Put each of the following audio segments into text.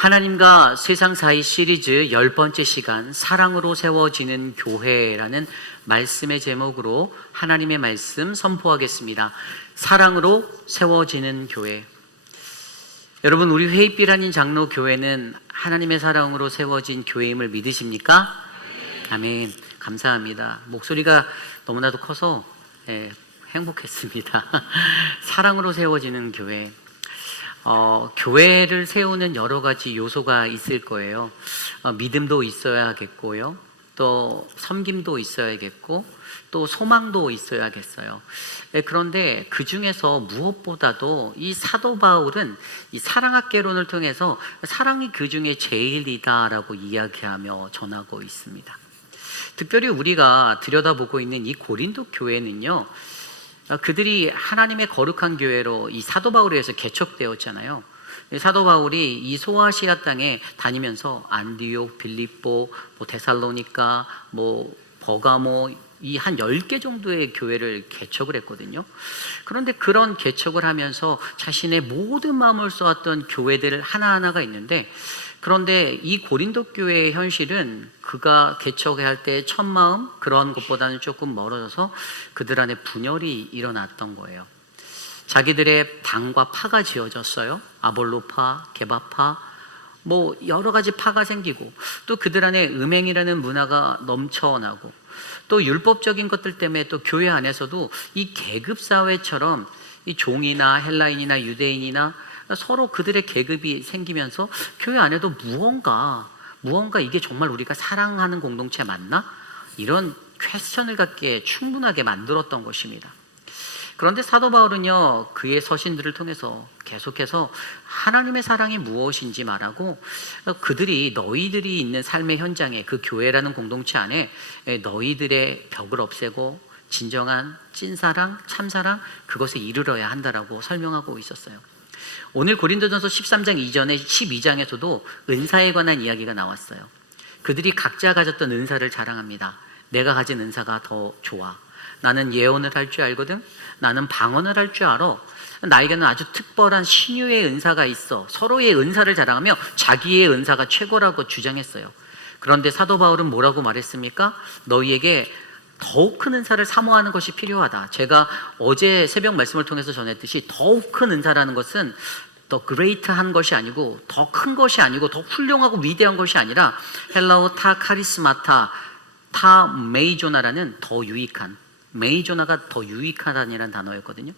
하나님과 세상 사이 시리즈 10번째 시간 사랑으로 세워지는 교회라는 말씀의 제목으로 하나님의 말씀 선포하겠습니다. 사랑으로 세워지는 교회. 여러분, 우리 회의비라는 장로 교회는 하나님의 사랑으로 세워진 교회임을 믿으십니까? 아멘. 감사합니다. 목소리가 너무나도 커서 행복했습니다. 사랑으로 세워지는 교회. 교회를 세우는 여러 가지 요소가 있을 거예요. 믿음도 있어야겠고요. 또 섬김도 있어야겠고, 또 소망도 있어야겠어요. 그런데 그 중에서 무엇보다도 이 사도 바울은 이 사랑학개론을 통해서 사랑이 그 중에 제일이다라고 이야기하며 전하고 있습니다. 특별히 우리가 들여다보고 있는 이 고린도 교회는요, 그들이 하나님의 거룩한 교회로 이 사도 바울에 의해서 개척되었잖아요. 사도 바울이 이 소아시아 땅에 다니면서 안디옥, 빌립보, 데살로니가, 버가모 이 한 10개 정도의 교회를 개척을 했거든요. 그런데 그런 개척을 하면서 자신의 모든 마음을 쏘았던 교회들 하나하나가 있는데, 그런데 이 고린도 교회의 현실은 그가 개척해야 할 때 첫 마음 그런 것보다는 조금 멀어져서 그들 안에 분열이 일어났던 거예요. 자기들의 당과 파가 지어졌어요. 아볼로파, 게바파, 여러 가지 파가 생기고, 또 그들 안에 음행이라는 문화가 넘쳐나고, 또 율법적인 것들 때문에 또 교회 안에서도 이 계급사회처럼 이 종이나 헬라인이나 유대인이나 서로 그들의 계급이 생기면서 교회 안에도 무언가 이게 정말 우리가 사랑하는 공동체 맞나? 이런 퀘스천을 갖게 충분하게 만들었던 것입니다. 그런데 사도 바울은요, 그의 서신들을 통해서 계속해서 하나님의 사랑이 무엇인지 말하고, 그들이 너희들이 있는 삶의 현장에, 그 교회라는 공동체 안에 너희들의 벽을 없애고 진정한 찐사랑, 참사랑, 그것에 이르러야 한다라고 설명하고 있었어요. 오늘 고린도전서 13장 이전에 12장에서도 은사에 관한 이야기가 나왔어요. 그들이 각자 가졌던 은사를 자랑합니다. 내가 가진 은사가 더 좋아. 나는 예언을 할 줄 알거든. 나는 방언을 할 줄 알아. 나에게는 아주 특별한 신유의 은사가 있어. 서로의 은사를 자랑하며 자기의 은사가 최고라고 주장했어요. 그런데 사도 바울은 뭐라고 말했습니까? 너희에게 더욱 큰 은사를 사모하는 것이 필요하다. 제가 어제 새벽 말씀을 통해서 전했듯이 더욱 큰 은사라는 것은 더 그레이트한 것이 아니고, 더 큰 것이 아니고, 더 훌륭하고 위대한 것이 아니라 헬라어 타 카리스마타 타 메이조나라는 더 유익한, 메이조나가 더 유익하다는 단어였거든요.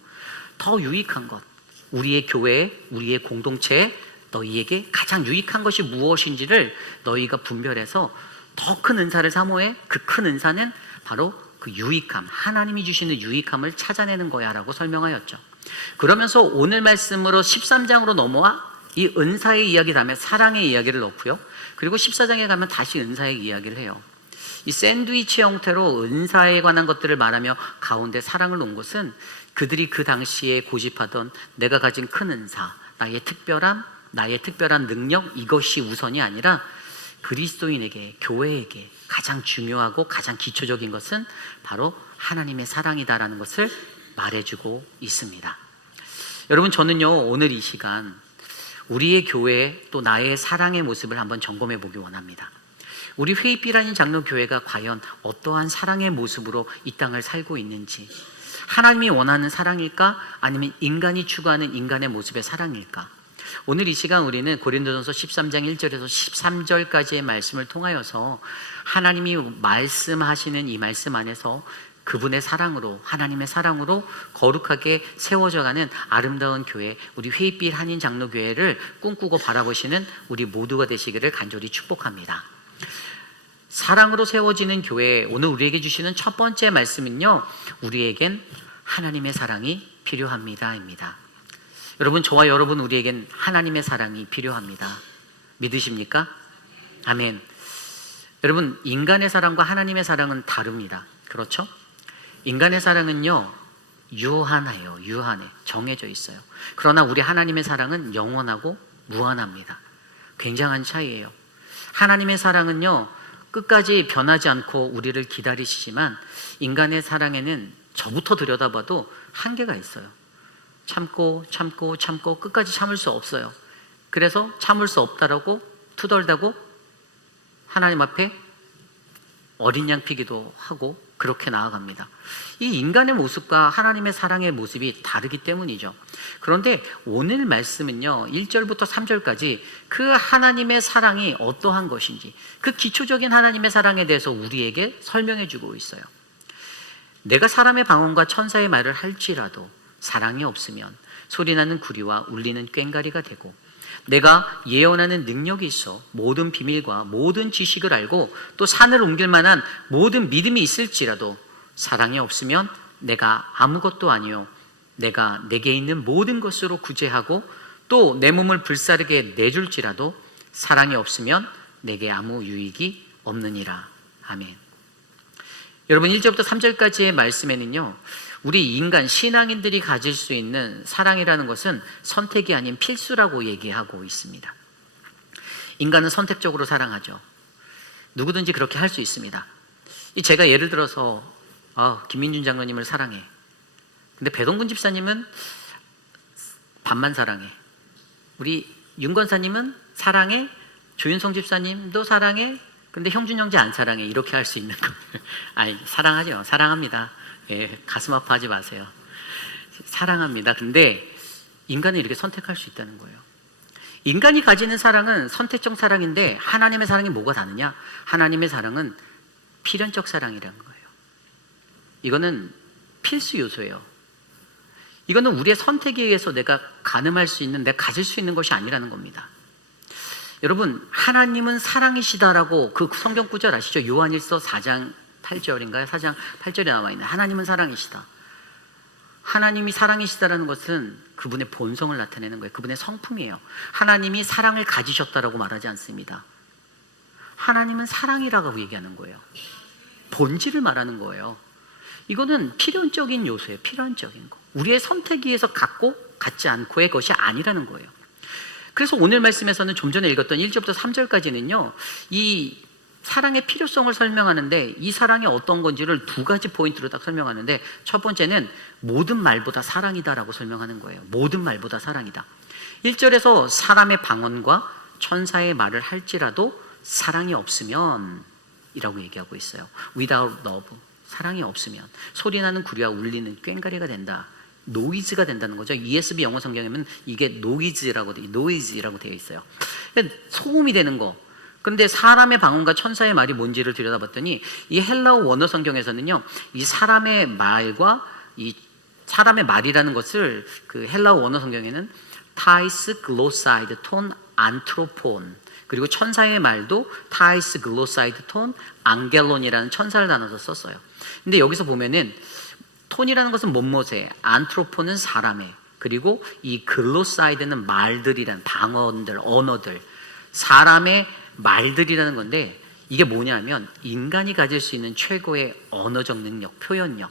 더 유익한 것, 우리의 교회, 우리의 공동체에 너희에게 가장 유익한 것이 무엇인지를 너희가 분별해서 더 큰 은사를 사모해. 그 큰 은사는 바로 그 유익함, 하나님이 주시는 유익함을 찾아내는 거야 라고 설명하였죠. 그러면서 오늘 말씀으로 13장으로 넘어와 이 은사의 이야기 다음에 사랑의 이야기를 넣고요, 그리고 14장에 가면 다시 은사의 이야기를 해요. 이 샌드위치 형태로 은사에 관한 것들을 말하며 가운데 사랑을 놓은 것은 그들이 그 당시에 고집하던 내가 가진 큰 은사, 나의 특별한 능력, 이것이 우선이 아니라 그리스도인에게, 교회에게 가장 중요하고 가장 기초적인 것은 바로 하나님의 사랑이다라는 것을 말해주고 있습니다. 여러분, 저는요, 오늘 이 시간 우리의 교회 또 나의 사랑의 모습을 한번 점검해 보기 원합니다. 우리 회의비라는 장로 교회가 과연 어떠한 사랑의 모습으로 이 땅을 살고 있는지, 하나님이 원하는 사랑일까? 아니면 인간이 추구하는 인간의 모습의 사랑일까? 오늘 이 시간 우리는 고린도전서 13장 1절에서 13절까지의 말씀을 통하여서 하나님이 말씀하시는 이 말씀 안에서 그분의 사랑으로, 하나님의 사랑으로 거룩하게 세워져가는 아름다운 교회, 우리 회의빛 한인 장로교회를 꿈꾸고 바라보시는 우리 모두가 되시기를 간절히 축복합니다. 사랑으로 세워지는 교회, 오늘 우리에게 주시는 첫 번째 말씀은요, 우리에겐 하나님의 사랑이 필요합니다입니다. 여러분, 저와 여러분, 우리에겐 하나님의 사랑이 필요합니다. 믿으십니까? 아멘. 여러분, 인간의 사랑과 하나님의 사랑은 다릅니다. 그렇죠? 인간의 사랑은요, 유한해, 정해져 있어요. 그러나 우리 하나님의 사랑은 영원하고 무한합니다. 굉장한 차이예요. 하나님의 사랑은요, 끝까지 변하지 않고 우리를 기다리시지만, 인간의 사랑에는 저부터 들여다봐도 한계가 있어요. 참고 끝까지 참을 수 없어요. 그래서 참을 수 없다라고 투덜대고 하나님 앞에 어린 양 피기도 하고 그렇게 나아갑니다. 이 인간의 모습과 하나님의 사랑의 모습이 다르기 때문이죠. 그런데 오늘 말씀은요, 1절부터 3절까지 그 하나님의 사랑이 어떠한 것인지, 그 기초적인 하나님의 사랑에 대해서 우리에게 설명해 주고 있어요. 내가 사람의 방언과 천사의 말을 할지라도 사랑이 없으면 소리나는 구리와 울리는 꽹과리가 되고, 내가 예언하는 능력이 있어 모든 비밀과 모든 지식을 알고 또 산을 옮길 만한 모든 믿음이 있을지라도 사랑이 없으면 내가 아무것도 아니요 내가 내게 있는 모든 것으로 구제하고 또 내 몸을 불사르게 내줄지라도 사랑이 없으면 내게 아무 유익이 없느니라. 아멘. 여러분, 1절부터 3절까지의 말씀에는요, 우리 인간 신앙인들이 가질 수 있는 사랑이라는 것은 선택이 아닌 필수라고 얘기하고 있습니다. 인간은 선택적으로 사랑하죠. 누구든지 그렇게 할 수 있습니다. 제가 예를 들어서 김민준 장로님을 사랑해. 근데 배동근 집사님은 반만 사랑해. 우리 윤 권사님은 사랑해. 조윤성 집사님도 사랑해. 근데 형준 형제 안 사랑해. 이렇게 할 수 있는 거예요. 아니, 사랑하죠. 사랑합니다. 예, 가슴 아파하지 마세요. 사랑합니다. 근데 인간은 이렇게 선택할 수 있다는 거예요. 인간이 가지는 사랑은 선택적 사랑인데 하나님의 사랑이 뭐가 다르냐? 하나님의 사랑은 필연적 사랑이라는 거예요. 이거는 필수 요소예요. 이거는 우리의 선택에 의해서 내가 가늠할 수 있는, 내가 가질 수 있는 것이 아니라는 겁니다. 여러분, 하나님은 사랑이시다라고 그 성경 구절 아시죠? 요한일서 4장 8절인가요? 4장 8절에 나와 있는 하나님은 사랑이시다. 하나님이 사랑이시다라는 것은 그분의 본성을 나타내는 거예요. 그분의 성품이에요. 하나님이 사랑을 가지셨다라고 말하지 않습니다. 하나님은 사랑이라고 얘기하는 거예요. 본질을 말하는 거예요. 이거는 필연적인 요소예요. 필연적인 거. 우리의 선택에 의해서 갖고 갖지 않고의 것이 아니라는 거예요. 그래서 오늘 말씀에서는 좀 전에 읽었던 1절부터 3절까지는요, 이 사랑의 필요성을 설명하는데 이 사랑이 어떤 건지를 두 가지 포인트로 딱 설명하는데, 첫 번째는 모든 말보다 사랑이다라고 설명하는 거예요. 모든 말보다 사랑이다. 1절에서 사람의 방언과 천사의 말을 할지라도 사랑이 없으면 이라고 얘기하고 있어요. Without love, 사랑이 없으면 소리나는 구리와 울리는 꽹과리가 된다. 노이즈가 된다는 거죠. ESV 영어 성경에는 이게 노이즈라고 되어 있어요. 소음이 되는 거. 그런데 사람의 방언과 천사의 말이 뭔지를 들여다봤더니 이 헬라어 원어 성경에서는요, 이 사람의 말과 이 사람의 말이라는 것을 그 헬라어 원어 성경에는 타이스 글로사이드 톤 안트로폰, 그리고 천사의 말도 타이스 글로사이드 톤 앙겔론이라는 천사를 나눠서 썼어요. 근데 여기서 보면은 톤이라는 것은 못못에, 안트로폰은 사람의, 그리고 이 글로사이드는 말들이란 방언들, 언어들, 사람의 말들이라는 건데, 이게 뭐냐면 인간이 가질 수 있는 최고의 언어적 능력, 표현력.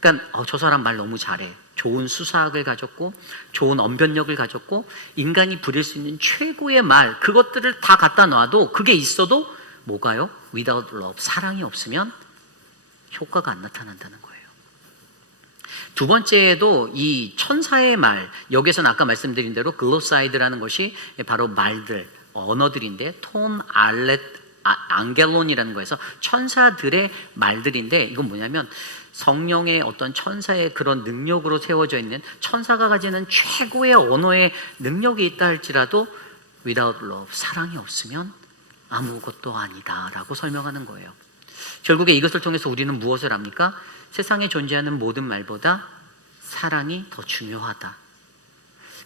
그러니까 저 사람 말 너무 잘해. 좋은 수사학을 가졌고 좋은 언변력을 가졌고 인간이 부릴 수 있는 최고의 말, 그것들을 다 갖다 놔도 그게 있어도 뭐가요? Without love, 사랑이 없으면 효과가 안 나타난다는 거예요. 두 번째에도 이 천사의 말, 여기서는 아까 말씀드린 대로 글로사이드라는 것이 바로 말들, 언어들인데 톤 앙겔론이라는 거에서 천사들의 말들인데, 이건 뭐냐면 성령의 어떤 천사의 그런 능력으로 세워져 있는, 천사가 가지는 최고의 언어의 능력이 있다 할지라도 without love, 사랑이 없으면 아무것도 아니다 라고 설명하는 거예요. 결국에 이것을 통해서 우리는 무엇을 합니까? 세상에 존재하는 모든 말보다 사랑이 더 중요하다.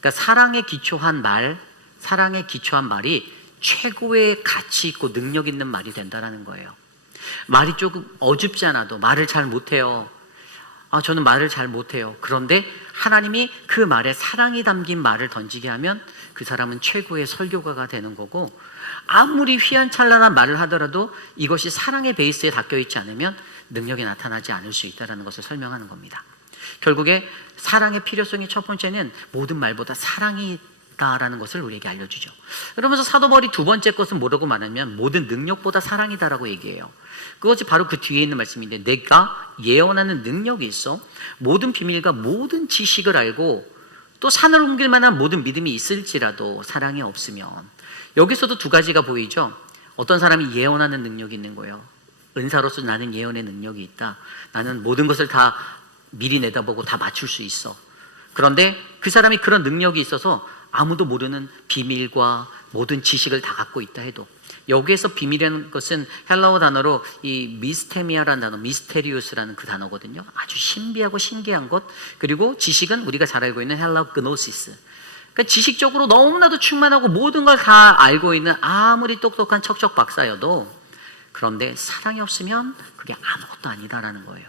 그러니까 사랑에 기초한 말이 최고의 가치 있고 능력 있는 말이 된다는 거예요. 말이 조금 어줍지 않아도, 말을 잘 못해요. 저는 말을 잘 못해요. 그런데 하나님이 그 말에 사랑이 담긴 말을 던지게 하면 그 사람은 최고의 설교가가 되는 거고, 아무리 휘황찬란한 말을 하더라도 이것이 사랑의 베이스에 닦여 있지 않으면 능력이 나타나지 않을 수 있다는 것을 설명하는 겁니다. 결국에 사랑의 필요성이 첫 번째는 모든 말보다 사랑이다라는 것을 우리에게 알려주죠. 그러면서 사도 바울이 두 번째 것은 뭐라고 말하면 모든 능력보다 사랑이다라고 얘기해요. 그것이 바로 그 뒤에 있는 말씀인데, 내가 예언하는 능력이 있어 모든 비밀과 모든 지식을 알고 또 산을 옮길 만한 모든 믿음이 있을지라도 사랑이 없으면, 여기서도 두 가지가 보이죠. 어떤 사람이 예언하는 능력이 있는 거예요. 은사로서 나는 예언의 능력이 있다. 나는 모든 것을 다 미리 내다보고 다 맞출 수 있어. 그런데 그 사람이 그런 능력이 있어서 아무도 모르는 비밀과 모든 지식을 다 갖고 있다 해도, 여기에서 비밀이라는 것은 헬라어 단어로 이 미스테미아라는 단어, 미스테리우스라는 그 단어거든요. 아주 신비하고 신기한 것. 그리고 지식은 우리가 잘 알고 있는 헬라어 그노시스. 그러니까 지식적으로 너무나도 충만하고 모든 걸 다 알고 있는 아무리 똑똑한 척척 박사여도, 그런데 사랑이 없으면 그게 아무것도 아니다라는 거예요.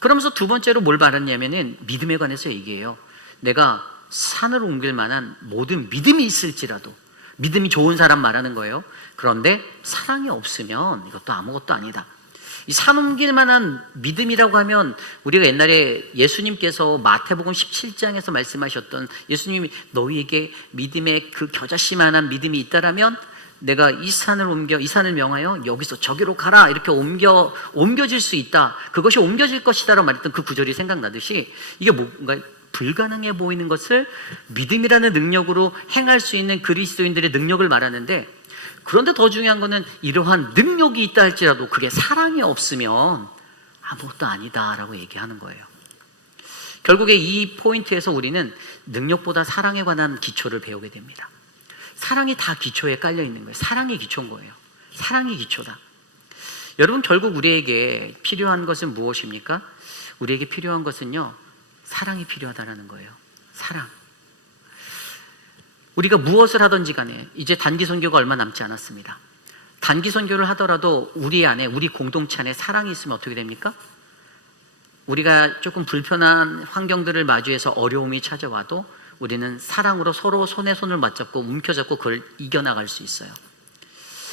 그러면서 두 번째로 뭘 말하냐면은 믿음에 관해서 얘기해요. 내가 산을 옮길 만한 모든 믿음이 있을지라도, 믿음이 좋은 사람 말하는 거예요. 그런데 사랑이 없으면 이것도 아무것도 아니다. 이 산 옮길 만한 믿음이라고 하면, 우리가 옛날에 예수님께서 마태복음 17장에서 말씀하셨던, 예수님이 너희에게 믿음의 그 겨자씨만한 믿음이 있다라면 내가 이 산을 명하여 여기서 저기로 가라, 이렇게 옮겨질 수 있다, 그것이 옮겨질 것이다라고 말했던 그 구절이 생각나듯이, 이게 뭔가 불가능해 보이는 것을 믿음이라는 능력으로 행할 수 있는 그리스도인들의 능력을 말하는데, 그런데 더 중요한 것은 이러한 능력이 있다 할지라도 그게 사랑이 없으면 아무것도 아니다라고 얘기하는 거예요. 결국에 이 포인트에서 우리는 능력보다 사랑에 관한 기초를 배우게 됩니다. 사랑이 다 기초에 깔려 있는 거예요. 사랑이 기초인 거예요. 사랑이 기초다. 여러분, 결국 우리에게 필요한 것은 무엇입니까? 우리에게 필요한 것은요, 사랑이 필요하다라는 거예요. 사랑. 우리가 무엇을 하든지 간에 이제 단기 선교가 얼마 남지 않았습니다. 단기 선교를 하더라도 우리 안에, 우리 공동체 안에 사랑이 있으면 어떻게 됩니까? 우리가 조금 불편한 환경들을 마주해서 어려움이 찾아와도 우리는 사랑으로 서로 손에 손을 맞잡고 움켜잡고 그걸 이겨나갈 수 있어요.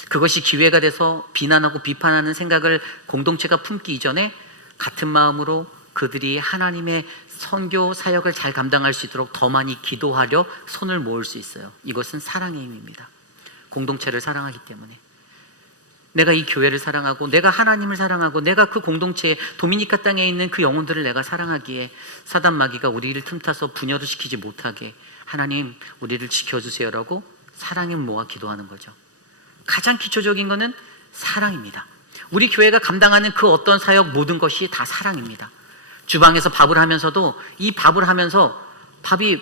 그것이 기회가 돼서 비난하고 비판하는 생각을 공동체가 품기 이전에 같은 마음으로 그들이 하나님의 선교 사역을 잘 감당할 수 있도록 더 많이 기도하려 손을 모을 수 있어요. 이것은 사랑의 힘입니다. 공동체를 사랑하기 때문에, 내가 이 교회를 사랑하고, 내가 하나님을 사랑하고, 내가 그 공동체에, 도미니카 땅에 있는 그 영혼들을 내가 사랑하기에 사단 마귀가 우리를 틈타서 분열을 시키지 못하게, 하나님 우리를 지켜주세요라고 사랑의 모아 기도하는 거죠. 가장 기초적인 것은 사랑입니다. 우리 교회가 감당하는 그 어떤 사역, 모든 것이 다 사랑입니다. 주방에서 밥을 하면서도, 이 밥을 하면서 밥이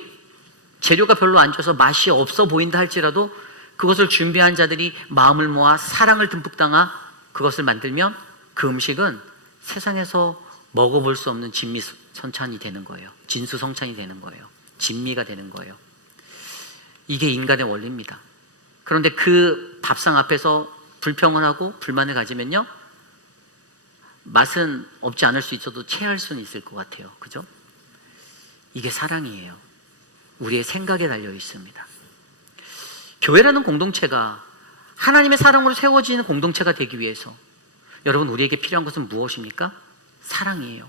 재료가 별로 안 좋아서 맛이 없어 보인다 할지라도 그것을 준비한 자들이 마음을 모아 사랑을 듬뿍 담아 그것을 만들면 그 음식은 세상에서 먹어볼 수 없는 진미성찬이 되는 거예요. 진수성찬이 되는 거예요. 진미가 되는 거예요. 이게 인간의 원리입니다. 그런데 그 밥상 앞에서 불평을 하고 불만을 가지면요, 맛은 없지 않을 수 있어도 체할 수는 있을 것 같아요. 그죠? 이게 사랑이에요. 우리의 생각에 달려 있습니다. 교회라는 공동체가 하나님의 사랑으로 세워지는 공동체가 되기 위해서, 여러분, 우리에게 필요한 것은 무엇입니까? 사랑이에요.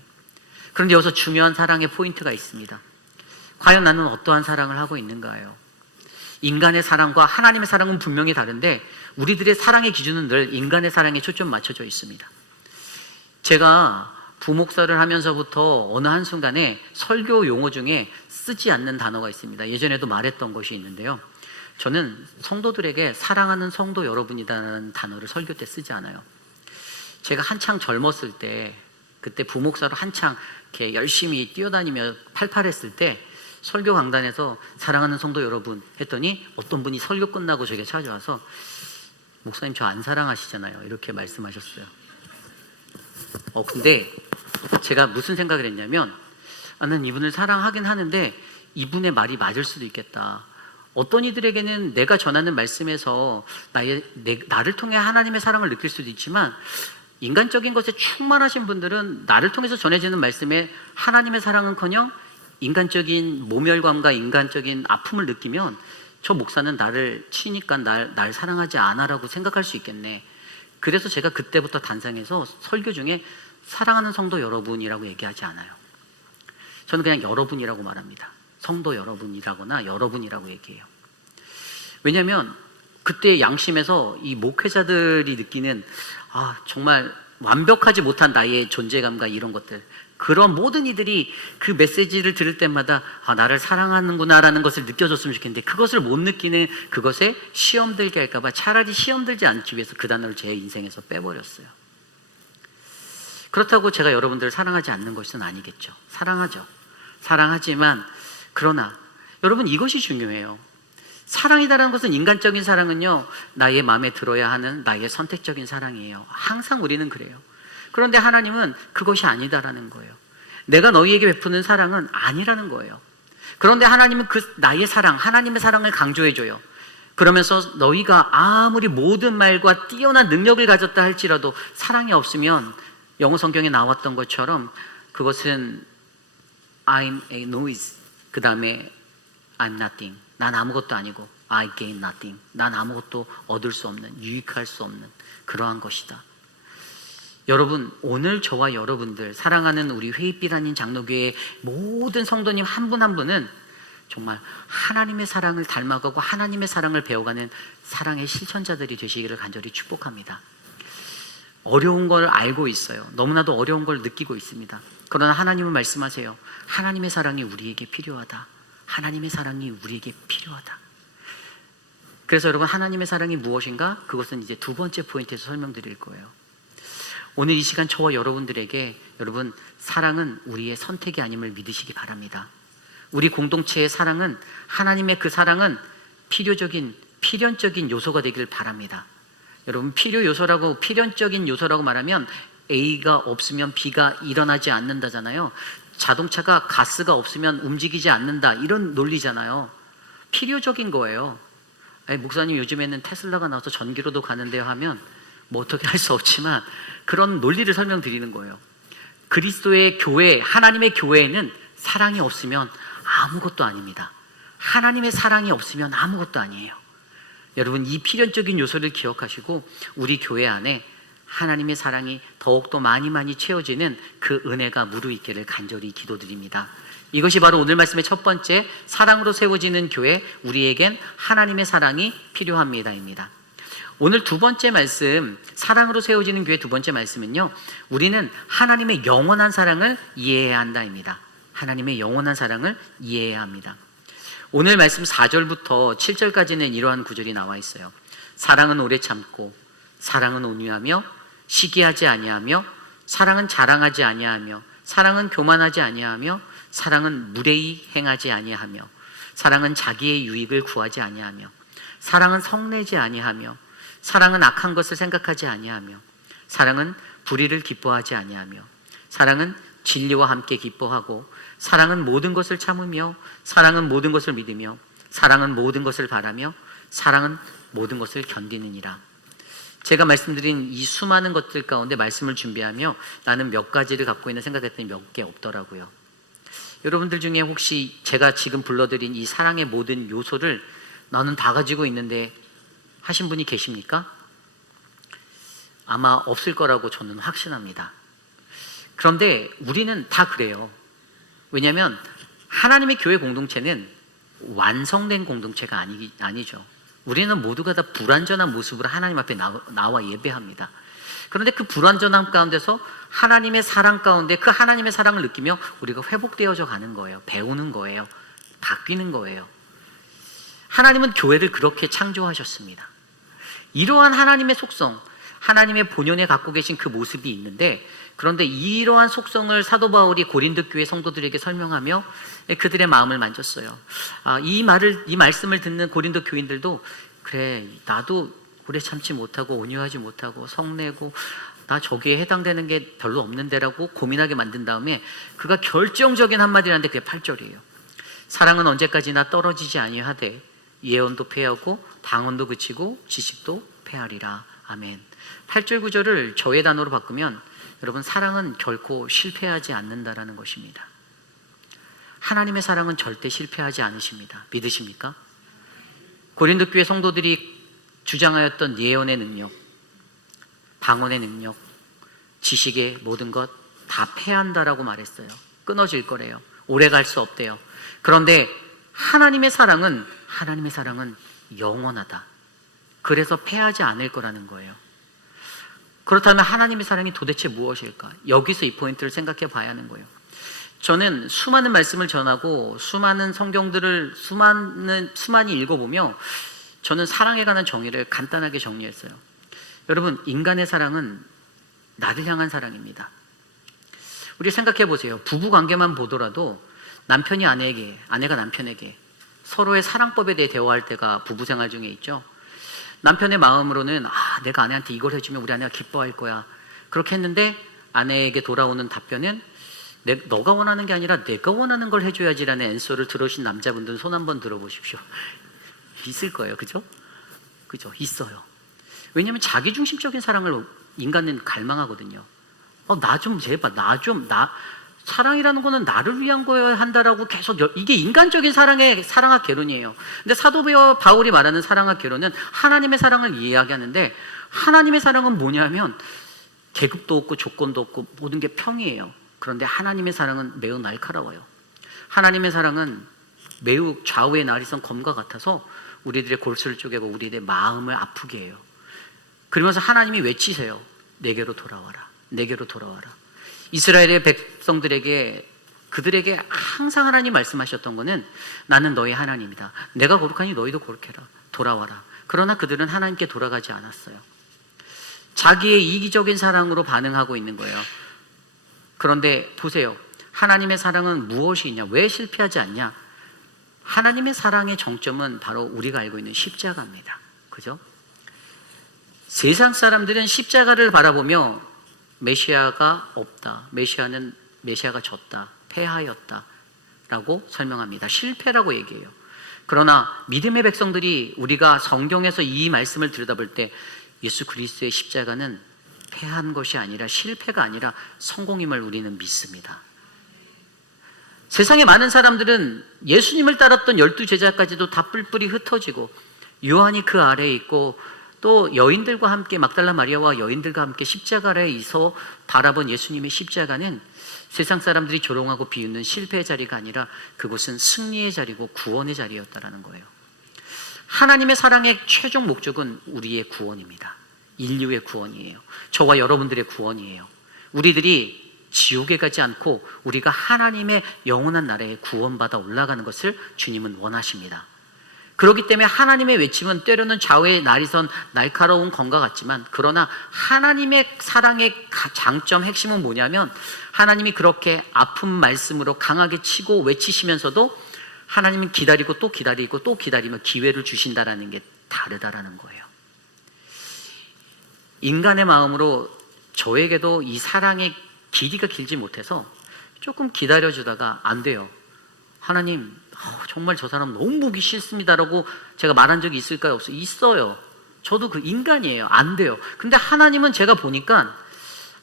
그런데 여기서 중요한 사랑의 포인트가 있습니다. 과연 나는 어떠한 사랑을 하고 있는가요? 인간의 사랑과 하나님의 사랑은 분명히 다른데, 우리들의 사랑의 기준은 늘 인간의 사랑에 초점 맞춰져 있습니다. 제가 부목사를 하면서부터 어느 한순간에 설교 용어 중에 쓰지 않는 단어가 있습니다. 예전에도 말했던 것이 있는데요, 저는 성도들에게 사랑하는 성도 여러분이라는 단어를 설교 때 쓰지 않아요. 제가 한창 젊었을 때, 그때 부목사로 한창 이렇게 열심히 뛰어다니며 팔팔했을 때 설교 강단에서 사랑하는 성도 여러분 했더니 어떤 분이 설교 끝나고 저에게 찾아와서, 목사님 저 안 사랑하시잖아요, 이렇게 말씀하셨어요. 근데 제가 무슨 생각을 했냐면, 나는 이분을 사랑하긴 하는데 이분의 말이 맞을 수도 있겠다. 어떤 이들에게는 내가 전하는 말씀에서 나를 통해 하나님의 사랑을 느낄 수도 있지만, 인간적인 것에 충만하신 분들은 나를 통해서 전해지는 말씀에 하나님의 사랑은커녕 인간적인 모멸감과 인간적인 아픔을 느끼면, 저 목사는 나를 치니까 날 사랑하지 않아라고 생각할 수 있겠네. 그래서 제가 그때부터 단상해서 설교 중에 사랑하는 성도 여러분이라고 얘기하지 않아요. 저는 그냥 여러분이라고 말합니다. 성도 여러분이라거나 여러분이라고 얘기해요. 왜냐하면 그때 양심에서 이 목회자들이 느끼는, 정말 완벽하지 못한 나의 존재감과 이런 것들, 그런 모든 이들이 그 메시지를 들을 때마다 나를 사랑하는구나라는 것을 느껴줬으면 좋겠는데 그것을 못 느끼는 그것에 시험 들게 할까 봐 차라리 시험 들지 않기 위해서 그 단어를 제 인생에서 빼버렸어요. 그렇다고 제가 여러분들을 사랑하지 않는 것은 아니겠죠. 사랑하죠. 사랑하지만 그러나 여러분 이것이 중요해요. 사랑이다라는 것은 인간적인 사랑은요 나의 마음에 들어야 하는 나의 선택적인 사랑이에요. 항상 우리는 그래요. 그런데 하나님은 그것이 아니다라는 거예요. 내가 너희에게 베푸는 사랑은 아니라는 거예요. 그런데 하나님은 그 나의 사랑, 하나님의 사랑을 강조해줘요. 그러면서 너희가 아무리 모든 말과 뛰어난 능력을 가졌다 할지라도 사랑이 없으면 영어 성경에 나왔던 것처럼 그것은 I'm a noise, 그 다음에 I'm nothing, 난 아무것도 아니고 I gain nothing, 난 아무것도 얻을 수 없는, 유익할 수 없는 그러한 것이다. 여러분 오늘 저와 여러분들 사랑하는 우리 회의빛 아닌 장로교회 모든 성도님 한 분 한 분은 정말 하나님의 사랑을 닮아가고 하나님의 사랑을 배워가는 사랑의 실천자들이 되시기를 간절히 축복합니다. 어려운 걸 알고 있어요. 너무나도 어려운 걸 느끼고 있습니다. 그러나 하나님은 말씀하세요. 하나님의 사랑이 우리에게 필요하다. 하나님의 사랑이 우리에게 필요하다. 그래서 여러분 하나님의 사랑이 무엇인가? 그것은 이제 두 번째 포인트에서 설명드릴 거예요. 오늘 이 시간 저와 여러분들에게 여러분 사랑은 우리의 선택이 아님을 믿으시기 바랍니다. 우리 공동체의 사랑은 하나님의 그 사랑은 필연적인 요소가 되길 바랍니다. 여러분 필연적인 요소라고 말하면 A가 없으면 B가 일어나지 않는다잖아요. 자동차가 가스가 없으면 움직이지 않는다 이런 논리잖아요. 필요적인 거예요. 목사님 요즘에는 테슬라가 나와서 전기로도 가는데요 하면 뭐 어떻게 할 수 없지만 그런 논리를 설명드리는 거예요. 그리스도의 교회, 하나님의 교회에는 사랑이 없으면 아무것도 아닙니다. 하나님의 사랑이 없으면 아무것도 아니에요. 여러분 이 필연적인 요소를 기억하시고 우리 교회 안에 하나님의 사랑이 더욱더 많이 채워지는 그 은혜가 무르익기를 간절히 기도드립니다. 이것이 바로 오늘 말씀의 첫 번째 사랑으로 세워지는 교회, 우리에겐 하나님의 사랑이 필요합니다입니다. 오늘 두 번째 말씀, 사랑으로 세워지는 교회 두 번째 말씀은요, 우리는 하나님의 영원한 사랑을 이해해야 한다입니다. 하나님의 영원한 사랑을 이해해야 합니다. 오늘 말씀 4절부터 7절까지는 이러한 구절이 나와 있어요. 사랑은 오래 참고, 사랑은 온유하며, 시기하지 아니하며, 사랑은 자랑하지 아니하며, 사랑은 교만하지 아니하며, 사랑은 무례히 행하지 아니하며, 사랑은 자기의 유익을 구하지 아니하며, 사랑은 성내지 아니하며, 사랑은 악한 것을 생각하지 아니하며, 사랑은 불의를 기뻐하지 아니하며, 사랑은 진리와 함께 기뻐하고, 사랑은 모든 것을 참으며, 사랑은 모든 것을 믿으며, 사랑은 모든 것을 바라며, 사랑은 모든 것을 견디느니라. 제가 말씀드린 이 수많은 것들 가운데 말씀을 준비하며 나는 몇 가지를 갖고 있는 생각했더니 몇 개 없더라고요. 여러분들 중에 혹시 제가 지금 불러드린 이 사랑의 모든 요소를 나는 다 가지고 있는데 하신 분이 계십니까? 아마 없을 거라고 저는 확신합니다. 그런데 우리는 다 그래요. 왜냐하면 하나님의 교회 공동체는 완성된 공동체가 아니죠. 우리는 모두가 다 불완전한 모습으로 하나님 앞에 나와 예배합니다. 그런데 그 불완전함 가운데서 하나님의 사랑 가운데 그 하나님의 사랑을 느끼며 우리가 회복되어져 가는 거예요. 배우는 거예요. 바뀌는 거예요. 하나님은 교회를 그렇게 창조하셨습니다. 이러한 하나님의 속성, 하나님의 본연에 갖고 계신 그 모습이 있는데, 그런데 이러한 속성을 사도 바울이 고린도 교회 성도들에게 설명하며 그들의 마음을 만졌어요. 이 말씀을 듣는 고린도 교인들도 그래, 나도 오래 참지 못하고 온유하지 못하고 성내고 나 저기에 해당되는 게 별로 없는데라고 고민하게 만든 다음에 그가 결정적인 한마디를 하는데 그게 8절이에요. 사랑은 언제까지나 떨어지지 아니하되 예언도 패하고 방언도 그치고 지식도 패하리라. 아멘. 8절 9절을 저의 단어로 바꾸면 여러분 사랑은 결코 실패하지 않는다라는 것입니다. 하나님의 사랑은 절대 실패하지 않으십니다. 믿으십니까? 고린도 교회 성도들이 주장하였던 예언의 능력, 방언의 능력, 지식의 모든 것 다 패한다라고 말했어요. 끊어질 거래요. 오래 갈 수 없대요. 그런데 하나님의 사랑은 영원하다. 그래서 패하지 않을 거라는 거예요. 그렇다면 하나님의 사랑이 도대체 무엇일까? 여기서 이 포인트를 생각해 봐야 하는 거예요. 저는 수많은 말씀을 전하고 수많은 성경들을 수많이 읽어보며 저는 사랑에 관한 정의를 간단하게 정리했어요. 여러분, 인간의 사랑은 나를 향한 사랑입니다. 우리 생각해 보세요. 부부 관계만 보더라도 남편이 아내에게, 아내가 남편에게 서로의 사랑법에 대해 대화할 때가 부부 생활 중에 있죠. 남편의 마음으로는 내가 아내한테 이걸 해주면 우리 아내가 기뻐할 거야. 그렇게 했는데 아내에게 돌아오는 답변은 너가 원하는 게 아니라 내가 원하는 걸 해줘야지라는 앤서를 들으신 남자분들은 손 한번 들어보십시오. 있을 거예요. 그죠? 있어요. 왜냐하면 자기중심적인 사랑을 인간은 갈망하거든요. 나 좀 제발, 사랑이라는 거는 나를 위한 거여야 한다라고 계속, 이게 인간적인 사랑의 개론이에요. 근데 사도 바울이 말하는 사랑의 개론은 하나님의 사랑을 이야기하는데, 하나님의 사랑은 뭐냐면 계급도 없고 조건도 없고 모든 게 평이에요. 그런데 하나님의 사랑은 매우 날카로워요. 하나님의 사랑은 매우 좌우의 날이선 검과 같아서 우리들의 골수를 쪼개고 우리들의 마음을 아프게 해요. 그러면서 하나님이 외치세요. 내게로 돌아와라. 내게로 돌아와라. 이스라엘의 백성들에게, 그들에게 항상 하나님 말씀하셨던 것은 나는 너의 하나님이다. 내가 거룩하니 너희도 거룩해라. 돌아와라. 그러나 그들은 하나님께 돌아가지 않았어요. 자기의 이기적인 사랑으로 반응하고 있는 거예요. 그런데 보세요. 하나님의 사랑은 무엇이 있냐? 왜 실패하지 않냐? 하나님의 사랑의 정점은 바로 우리가 알고 있는 십자가입니다. 그죠? 세상 사람들은 십자가를 바라보며 메시아가 없다. 메시아가 졌다. 패하였다. 라고 설명합니다. 실패라고 얘기해요. 그러나 믿음의 백성들이 우리가 성경에서 이 말씀을 들여다볼 때 예수 그리스도의 십자가는 패한 것이 아니라, 실패가 아니라 성공임을 우리는 믿습니다. 세상의 많은 사람들은 예수님을 따랐던 12제자까지도 다 뿔뿔이 흩어지고 요한이 그 아래에 있고 또 여인들과 함께, 막달라 마리아와 여인들과 함께 십자가 아래에 서 바라본 예수님의 십자가는 세상 사람들이 조롱하고 비웃는 실패의 자리가 아니라 그곳은 승리의 자리고 구원의 자리였다라는 거예요. 하나님의 사랑의 최종 목적은 우리의 구원입니다. 인류의 구원이에요. 저와 여러분들의 구원이에요. 우리들이 지옥에 가지 않고 우리가 하나님의 영원한 나라에 구원받아 올라가는 것을 주님은 원하십니다. 그렇기 때문에 하나님의 외침은 때로는 좌우의 날이선 날카로운 검과 같지만, 그러나 하나님의 사랑의 장점, 핵심은 뭐냐면 하나님이 그렇게 아픈 말씀으로 강하게 치고 외치시면서도 하나님은 기다리고 또 기다리고 또 기다리며 기회를 주신다라는 게 다르다라는 거예요. 인간의 마음으로 저에게도 이 사랑의 길이가 길지 못해서 조금 기다려주다가 안 돼요. 하나님, 정말 저 사람 너무 보기 싫습니다라고 제가 말한 적이 있을까요? 없어요? 있어요. 저도 그 인간이에요. 안 돼요. 근데 하나님은 제가 보니까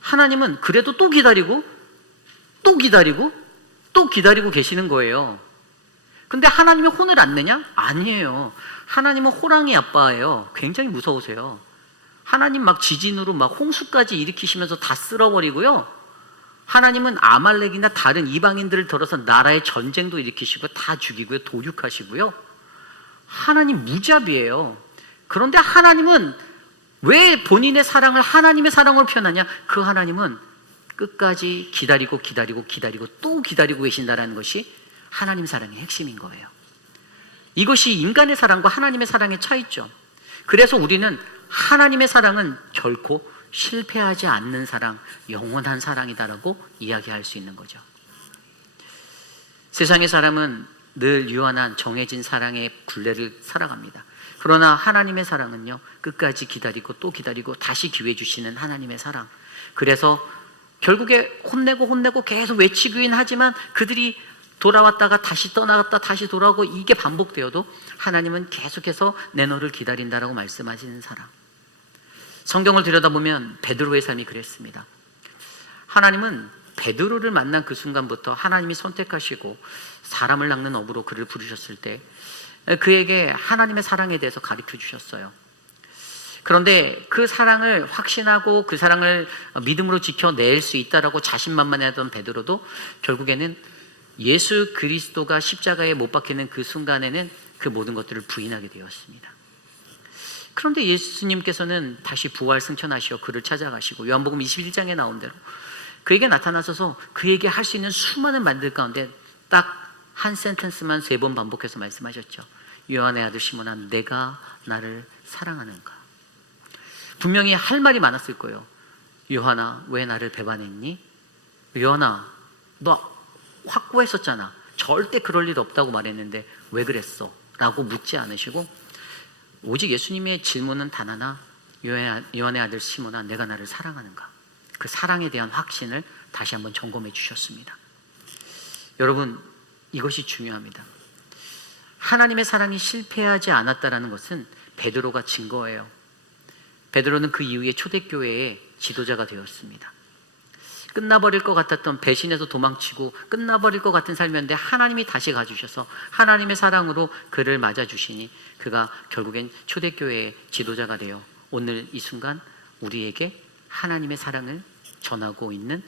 하나님은 그래도 또 기다리고 또 기다리고 또 기다리고 계시는 거예요. 근데 하나님이 혼을 안 내냐? 아니에요. 하나님은 호랑이 아빠예요. 굉장히 무서우세요. 하나님 막 지진으로 막 홍수까지 일으키시면서 다 쓸어버리고요. 하나님은 아말렉이나 다른 이방인들을 들어서 나라의 전쟁도 일으키시고 다 죽이고요. 도륙하시고요. 하나님 무자비예요. 그런데 하나님은 왜 본인의 사랑을 하나님의 사랑으로 표현하냐? 그 하나님은 끝까지 기다리고 또 기다리고 계신다는 것이 하나님 사랑의 핵심인 거예요. 이것이 인간의 사랑과 하나님의 사랑의 차이점. 그래서 우리는 하나님의 사랑은 결코 실패하지 않는 사랑, 영원한 사랑이다라고 이야기할 수 있는 거죠. 세상의 사람은 늘 유한한 정해진 사랑의 굴레를 살아갑니다. 그러나 하나님의 사랑은요, 끝까지 기다리고 또 기다리고 다시 기회 주시는 하나님의 사랑. 그래서 결국에 혼내고 계속 외치긴 하지만 그들이 돌아왔다가 다시 떠나갔다 다시 돌아오고 이게 반복되어도 하나님은 계속해서 내 너를 기다린다라고 말씀하시는 사랑. 성경을 들여다보면 베드로의 삶이 그랬습니다. 하나님은 베드로를 만난 그 순간부터 하나님이 선택하시고 사람을 낚는 어부로 그를 부르셨을 때 그에게 하나님의 사랑에 대해서 가르쳐 주셨어요. 그런데 그 사랑을 확신하고 그 사랑을 믿음으로 지켜낼 수 있다라고 자신만만해하던 베드로도 결국에는 예수 그리스도가 십자가에 못 박히는 그 순간에는 그 모든 것들을 부인하게 되었습니다. 그런데 예수님께서는 다시 부활 승천하시어 그를 찾아가시고 요한복음 21장에 나온 대로 그에게 나타나셔서 그에게 할 수 있는 수많은 말들 가운데 딱 한 센텐스만 3번 반복해서 말씀하셨죠. 요한의 아들 시몬아, 내가 나를 사랑하는가? 분명히 할 말이 많았을 거예요. 요한아, 왜 나를 배반했니? 요한아, 너 확고했었잖아. 절대 그럴 일 없다고 말했는데 왜 그랬어? 라고 묻지 않으시고 오직 예수님의 질문은 단 하나, 요한의 아들 시몬아, 내가 나를 사랑하는가? 그 사랑에 대한 확신을 다시 한번 점검해 주셨습니다. 여러분, 이것이 중요합니다. 하나님의 사랑이 실패하지 않았다는 것은 베드로가 증거예요. 베드로는 그 이후에 초대교회의 지도자가 되었습니다. 끝나버릴 것 같았던, 배신해서 도망치고 끝나버릴 것 같은 삶이었는데 하나님이 다시 가주셔서 하나님의 사랑으로 그를 맞아주시니 그가 결국엔 초대교회의 지도자가 되어 오늘 이 순간 우리에게 하나님의 사랑을 전하고 있는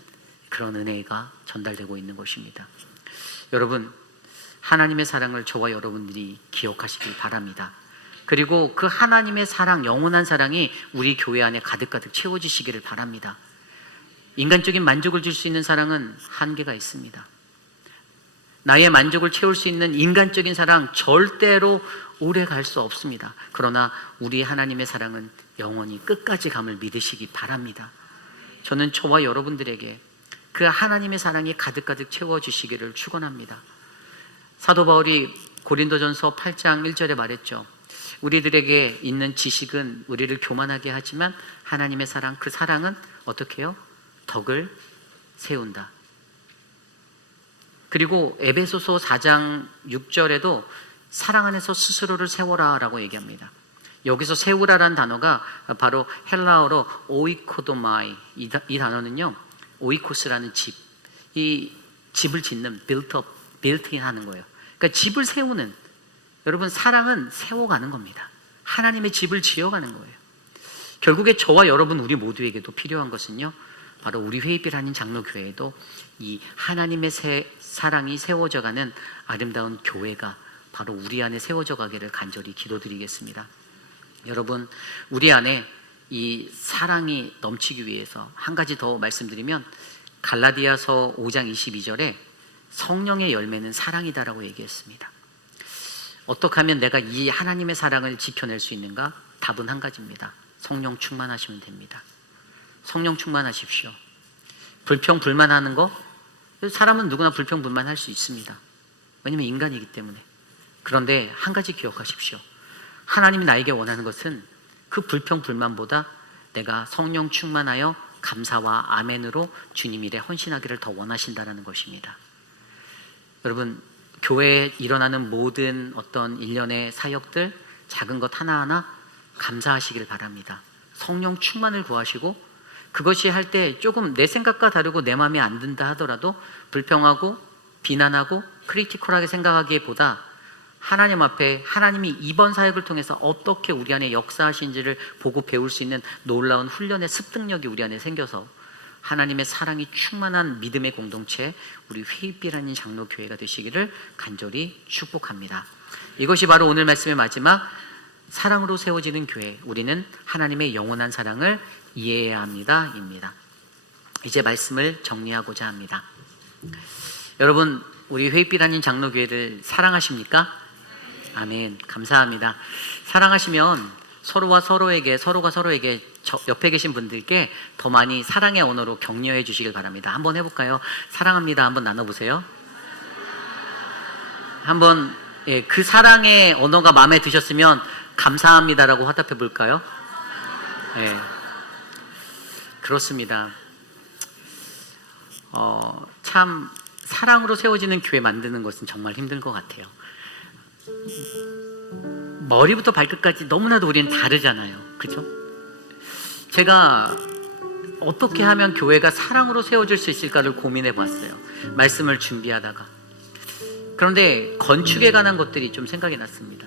그런 은혜가 전달되고 있는 것입니다. 여러분, 하나님의 사랑을 저와 여러분들이 기억하시길 바랍니다. 그리고 그 하나님의 사랑, 영원한 사랑이 우리 교회 안에 가득가득 채워지시기를 바랍니다. 인간적인 만족을 줄 수 있는 사랑은 한계가 있습니다. 나의 만족을 채울 수 있는 인간적인 사랑 절대로 오래 갈 수 없습니다. 그러나 우리 하나님의 사랑은 영원히 끝까지 감을 믿으시기 바랍니다. 저는 저와 여러분들에게 그 하나님의 사랑이 가득가득 채워주시기를 축원합니다. 사도 바울이 고린도전서 8장 1절에 말했죠. 우리들에게 있는 지식은 우리를 교만하게 하지만 하나님의 사랑, 그 사랑은 어떻게 해요? 덕을 세운다. 그리고 에베소서 4장 6절에도 사랑 안에서 스스로를 세워라 라고 얘기합니다. 여기서 세우라라는 단어가 바로 헬라어로 오이코도마이, 이 단어는요, 오이코스라는 집, 이 집을 짓는 built in 하는 거예요. 그러니까 집을 세우는, 여러분, 사랑은 세워가는 겁니다. 하나님의 집을 지어가는 거예요. 결국에 저와 여러분 우리 모두에게도 필요한 것은요, 바로 우리 회의빛 한인 장로교회에도 이 하나님의 사랑이 세워져가는 아름다운 교회가 바로 우리 안에 세워져 가기를 간절히 기도드리겠습니다. 여러분, 우리 안에 이 사랑이 넘치기 위해서 한 가지 더 말씀드리면, 갈라디아서 5장 22절에 성령의 열매는 사랑이다라고 얘기했습니다. 어떻게 하면 내가 이 하나님의 사랑을 지켜낼 수 있는가? 답은 한 가지입니다. 성령 충만하시면 됩니다. 성령 충만하십시오. 불평 불만하는 거, 사람은 누구나 불평 불만할 수 있습니다. 왜냐하면 인간이기 때문에. 그런데 한 가지 기억하십시오. 하나님이 나에게 원하는 것은 그 불평 불만보다 내가 성령 충만하여 감사와 아멘으로 주님 일에 헌신하기를 더 원하신다는 것입니다. 여러분, 교회에 일어나는 모든 어떤 일련의 사역들, 작은 것 하나하나 감사하시길 바랍니다. 성령 충만을 구하시고, 그것이 할 때 조금 내 생각과 다르고 내 마음에 안 든다 하더라도 불평하고 비난하고 크리티컬하게 생각하기보다 하나님 앞에 하나님이 이번 사역을 통해서 어떻게 우리 안에 역사하신지를 보고 배울 수 있는 놀라운 훈련의 습득력이 우리 안에 생겨서 하나님의 사랑이 충만한 믿음의 공동체, 우리 회의빛 한인 장로교회가 되시기를 간절히 축복합니다. 이것이 바로 오늘 말씀의 마지막, 사랑으로 세워지는 교회, 우리는 하나님의 영원한 사랑을 이해해야 합니다 입니다. 이제 말씀을 정리하고자 합니다. 여러분, 우리 회의빛 한인 장로교회를 사랑하십니까? 아멘. 감사합니다. 사랑하시면 서로가 서로에게 옆에 계신 분들께 더 많이 사랑의 언어로 격려해 주시길 바랍니다. 한번 해볼까요? 사랑합니다. 한번 나눠보세요. 한번, 그 사랑의 언어가 마음에 드셨으면 감사합니다라고 화답해 볼까요? 그렇습니다. 참 사랑으로 세워지는 교회 만드는 것은 정말 힘든 것 같아요. 머리부터 발끝까지 너무나도 우리는 다르잖아요. 그죠? 제가 어떻게 하면 교회가 사랑으로 세워질 수 있을까를 고민해 봤어요. 말씀을 준비하다가. 그런데 건축에 관한 것들이 좀 생각이 났습니다.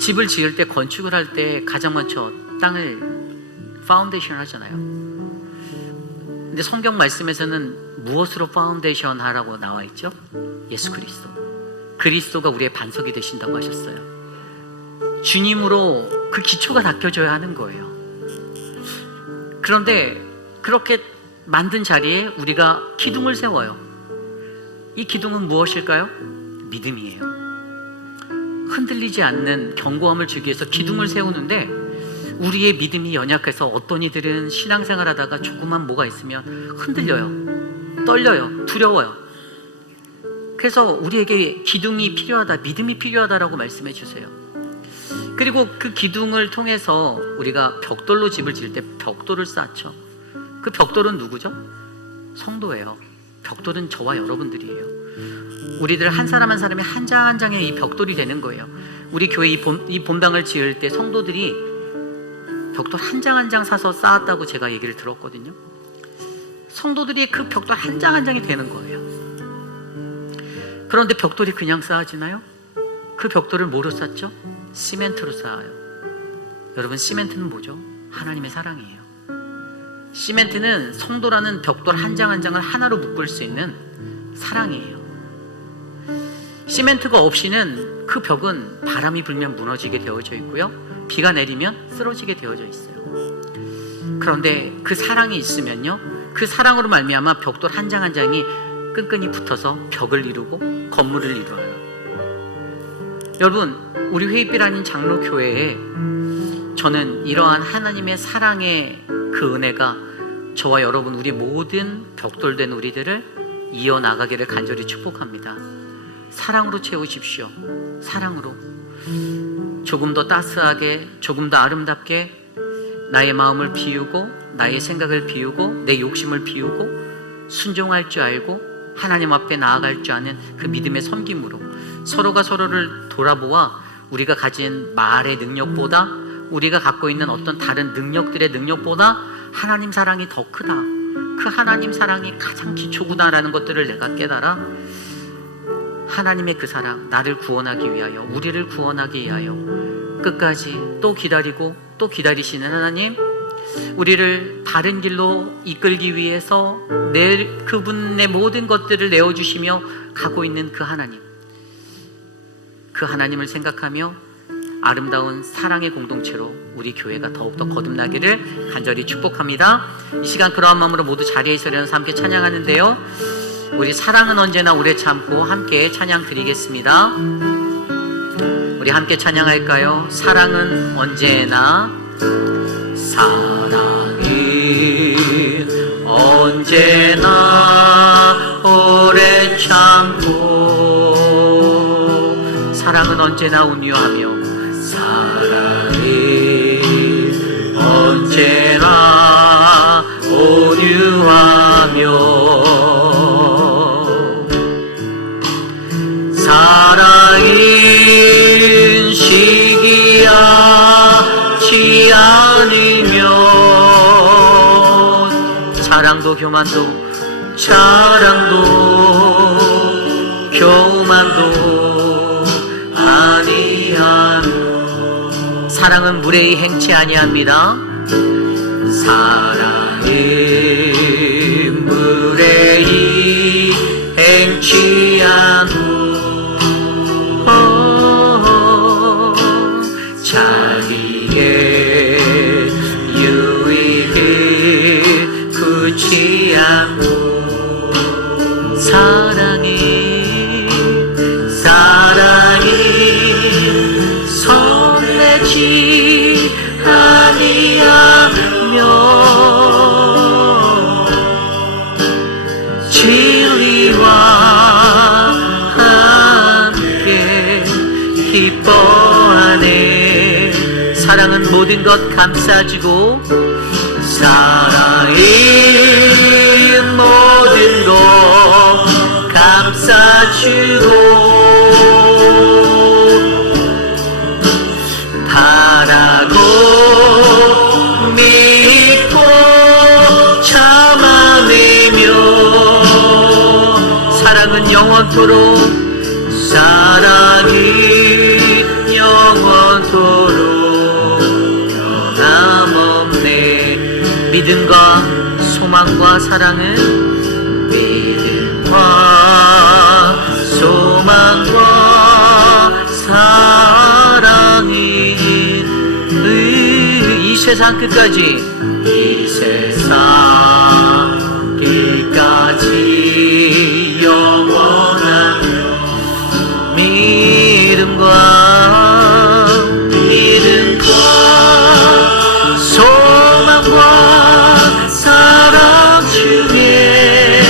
집을 지을 때, 건축을 할 때 가장 먼저 땅을 파운데이션 하잖아요. 근데 성경 말씀에서는 무엇으로 파운데이션 하라고 나와 있죠? 예수 그리스도. 그리스도가 우리의 반석이 되신다고 하셨어요. 주님으로 그 기초가 닦여져야 하는 거예요. 그런데 그렇게 만든 자리에 우리가 기둥을 세워요. 이 기둥은 무엇일까요? 믿음이에요. 흔들리지 않는 견고함을 주기 위해서 기둥을 세우는데, 우리의 믿음이 연약해서 어떤 이들은 신앙생활 하다가 조그만 뭐가 있으면 흔들려요, 떨려요, 두려워요. 그래서 우리에게 기둥이 필요하다, 믿음이 필요하다라고 말씀해 주세요. 그리고 그 기둥을 통해서 우리가 벽돌로 집을 지을 때 벽돌을 쌓죠. 그 벽돌은 누구죠? 성도예요. 벽돌은 저와 여러분들이에요. 우리들 한 사람 한 사람이 한 장 한 장의 이 벽돌이 되는 거예요. 우리 교회 이 본당을 지을 때 성도들이 벽돌 한 장 한 장 사서 쌓았다고 제가 얘기를 들었거든요. 성도들이 그 벽돌 한 장 한 장이 되는 거예요. 그런데 벽돌이 그냥 쌓아지나요? 그 벽돌을 뭐로 쌓죠? 시멘트로 쌓아요. 여러분, 시멘트는 뭐죠? 하나님의 사랑이에요. 시멘트는 성도라는 벽돌 한 장 한 장을 하나로 묶을 수 있는 사랑이에요. 시멘트가 없이는 그 벽은 바람이 불면 무너지게 되어져 있고요, 비가 내리면 쓰러지게 되어져 있어요. 그런데 그 사랑이 있으면요, 그 사랑으로 말미암아 벽돌 한 장 한 장이 끈끈이 붙어서 벽을 이루고 건물을 이루어요. 여러분, 우리 회의빛 아닌 장로교회에 저는 이러한 하나님의 사랑의 그 은혜가 저와 여러분, 우리 모든 벽돌된 우리들을 이어나가기를 간절히 축복합니다. 사랑으로 채우십시오. 사랑으로 조금 더 따스하게, 조금 더 아름답게 나의 마음을 비우고, 나의 생각을 비우고, 내 욕심을 비우고, 순종할 줄 알고 하나님 앞에 나아갈 줄 아는 그 믿음의 섬김으로 서로가 서로를 돌아보아 우리가 가진 말의 능력보다, 우리가 갖고 있는 어떤 다른 능력들의 능력보다 하나님 사랑이 더 크다, 그 하나님 사랑이 가장 기초구나라는 것들을 내가 깨달아 하나님의 그 사랑, 나를 구원하기 위하여, 우리를 구원하기 위하여 끝까지 또 기다리고 또 기다리시는 하나님, 우리를 바른 길로 이끌기 위해서 그분의 모든 것들을 내어주시며 가고 있는 그 하나님, 그 하나님을 생각하며 아름다운 사랑의 공동체로 우리 교회가 더욱더 거듭나기를 간절히 축복합니다. 이 시간 그러한 마음으로 모두 자리에 서려서 함께 찬양하는데요, 우리 사랑은 언제나 오래 참고 함께 찬양 드리겠습니다. 우리 함께 찬양할까요? 사랑은 언제나, 사랑은 언제나 오래 참고, 사랑은 언제나 온유하며, 사랑은 언제나 온유하며, 사랑은 시기하지 않으며, 자랑도 교만도 아니하며, 사랑은 무례히 행치 아니합니다. 사랑은 무례히 행치 않고, 자기의 유익을 구치 않고, 사랑이 손내지 아니하며, 진리와 함께 기뻐하네. 사랑은 모든 것 감싸주고, 사랑이 모든 것 감싸주고, 바라고 믿고 참아내며, 사랑은 영원토록, 사랑이 영원토록 변함없네. 믿음과 소망과 사랑은, 믿음과 소망과 사랑이 세상 끝까지, 이 세상 끝까지 영원하며 믿음과 소망과 사랑 중에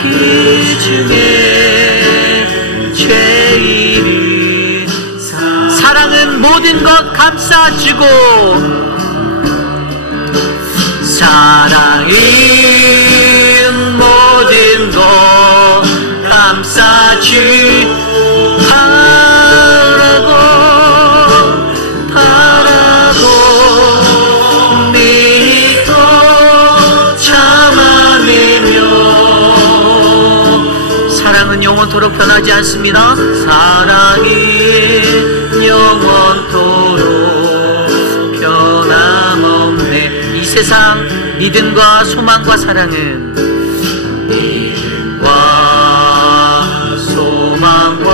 그 중에 제일 사랑은 모든 것 감싸주고, 사랑은 모든 것 바라고 믿고 참아내며, 사랑은 영원토록 변하지 않습니다. 사랑은 영원토록 변함없네. 이 세상 믿음과 소망과 사랑은, 믿음과 소망과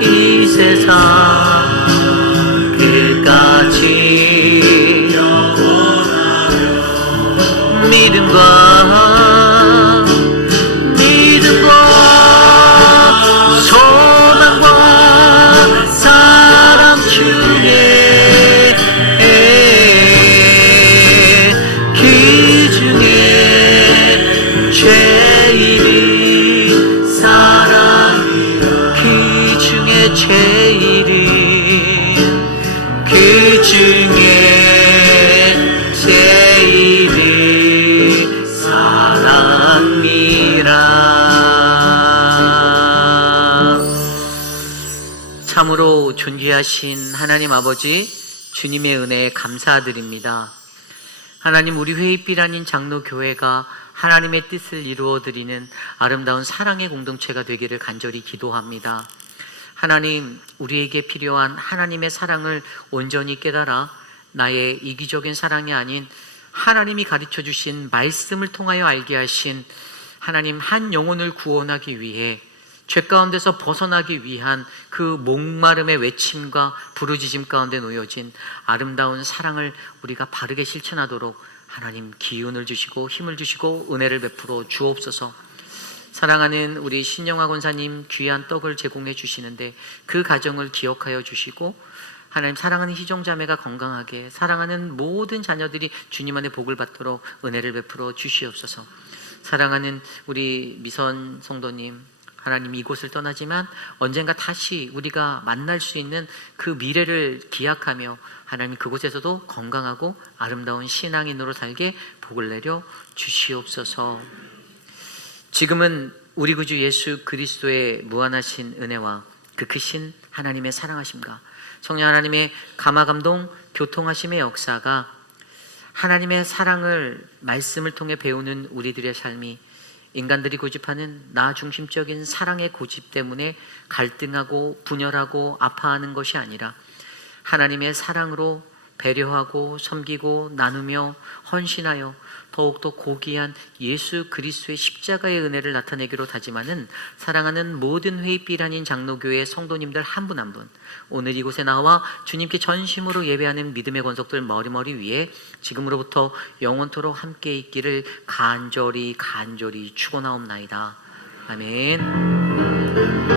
이 세상 끝까지 믿음과 소망과 사랑 중에 그 중에 제일이 사랑이라. 그 중에 제일이, 그 중에 제일이 사랑이라. 참으로 존귀하신 하나님 아버지, 주님의 은혜에 감사드립니다. 하나님, 우리 회의빛 아닌 장로교회가 하나님의 뜻을 이루어드리는 아름다운 사랑의 공동체가 되기를 간절히 기도합니다. 하나님, 우리에게 필요한 하나님의 사랑을 온전히 깨달아 나의 이기적인 사랑이 아닌 하나님이 가르쳐 주신 말씀을 통하여 알게 하신 하나님, 한 영혼을 구원하기 위해 죄 가운데서 벗어나기 위한 그 목마름의 외침과 부르짖음 가운데 놓여진 아름다운 사랑을 우리가 바르게 실천하도록 하나님 기운을 주시고 힘을 주시고 은혜를 베풀어 주옵소서. 사랑하는 우리 신영화 권사님 귀한 떡을 제공해 주시는데 그 가정을 기억하여 주시고, 하나님, 사랑하는 희종자매가 건강하게, 사랑하는 모든 자녀들이 주님 안에 복을 받도록 은혜를 베풀어 주시옵소서. 사랑하는 우리 미선 성도님, 하나님, 이곳을 떠나지만 언젠가 다시 우리가 만날 수 있는 그 미래를 기약하며 하나님, 그곳에서도 건강하고 아름다운 신앙인으로 살게 복을 내려 주시옵소서. 지금은 우리 구주 예수 그리스도의 무한하신 은혜와 그 크신 하나님의 사랑하심과 성령 하나님의 감화감동 교통하심의 역사가 하나님의 사랑을 말씀을 통해 배우는 우리들의 삶이 인간들이 고집하는 나 중심적인 사랑의 고집 때문에 갈등하고 분열하고 아파하는 것이 아니라 하나님의 사랑으로 배려하고 섬기고 나누며 헌신하여 더욱더 고귀한 예수 그리스도의 십자가의 은혜를 나타내기로 다짐하는 사랑하는 모든 회의빛 아닌 장로교회 성도님들 한 분 한 분, 오늘 이곳에 나와 주님께 전심으로 예배하는 믿음의 권속들 머리머리 위에 지금으로부터 영원토록 함께 있기를 간절히 축원하옵나이다. 아멘.